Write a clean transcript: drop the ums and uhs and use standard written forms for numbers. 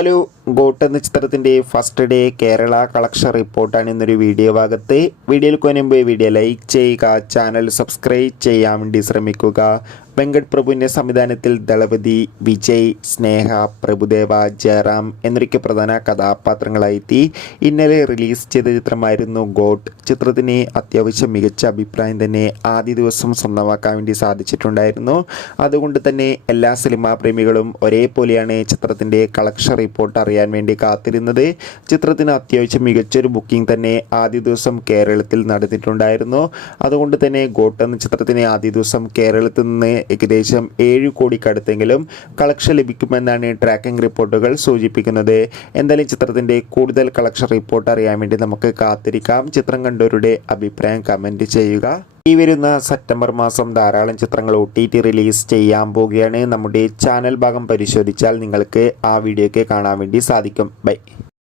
Hello, got എന്ന ചിത്രത്തിൻ്റെ first day Kerala collection റിപ്പോർട്ടാണ് ഇന്നൊരു വീഡിയോ ഭാഗത്ത്. വീഡിയോയിൽ മുൻപ് വീഡിയോ ലൈക്ക് ചെയ്യുക, ചാനൽ സബ്സ്ക്രൈബ് ചെയ്യാൻ വേണ്ടി ശ്രമിക്കുക. വെങ്കട് പ്രഭുവിൻ്റെ സംവിധാനത്തിൽ ദളപതി, വിജയ്, സ്നേഹ, പ്രഭുദേവ, ജയറാം എന്നൊക്കെ പ്രധാന കഥാപാത്രങ്ങളായെത്തി ഇന്നലെ റിലീസ് ചെയ്ത ചിത്രമായിരുന്നു ഗോട്ട്. ചിത്രത്തിന് അത്യാവശ്യം മികച്ച അഭിപ്രായം തന്നെ ആദ്യ ദിവസം സ്വന്തമാക്കാൻ വേണ്ടി സാധിച്ചിട്ടുണ്ടായിരുന്നു. അതുകൊണ്ട് തന്നെ എല്ലാ സിനിമാ പ്രേമികളും ഒരേപോലെയാണ് ചിത്രത്തിൻ്റെ കളക്ഷൻ റിപ്പോർട്ട് അറിയാൻ വേണ്ടി കാത്തിരുന്നത്. ചിത്രത്തിന് അത്യാവശ്യം മികച്ചൊരു ബുക്കിംഗ് തന്നെ ആദ്യ ദിവസം കേരളത്തിൽ നടന്നിട്ടുണ്ടായിരുന്നു. അതുകൊണ്ട് തന്നെ ഗോട്ട് എന്ന ചിത്രത്തിന് ആദ്യ ദിവസം കേരളത്തിൽ നിന്ന് ഏകദേശം 7 കോടിക്കടുത്തെങ്കിലും കളക്ഷൻ ലഭിക്കുമെന്നാണ് ട്രാക്കിംഗ് റിപ്പോർട്ടുകൾ സൂചിപ്പിക്കുന്നത്. എന്തായാലും ചിത്രത്തിൻ്റെ കൂടുതൽ കളക്ഷൻ റിപ്പോർട്ട് അറിയാൻ വേണ്ടി നമുക്ക് കാത്തിരിക്കാം. ചിത്രം കണ്ടവരുടെ അഭിപ്രായം കമൻറ്റ് ചെയ്യുക. ഈ വരുന്ന സെപ്റ്റംബർ മാസം ധാരാളം ചിത്രങ്ങൾ OTT റിലീസ് ചെയ്യാൻ പോവുകയാണ്. നമ്മുടെ ചാനൽ ഭാഗം പരിശോധിച്ചാൽ നിങ്ങൾക്ക് ആ വീഡിയോയ്ക്ക് കാണാൻ വേണ്ടി സാധിക്കും. ബൈ.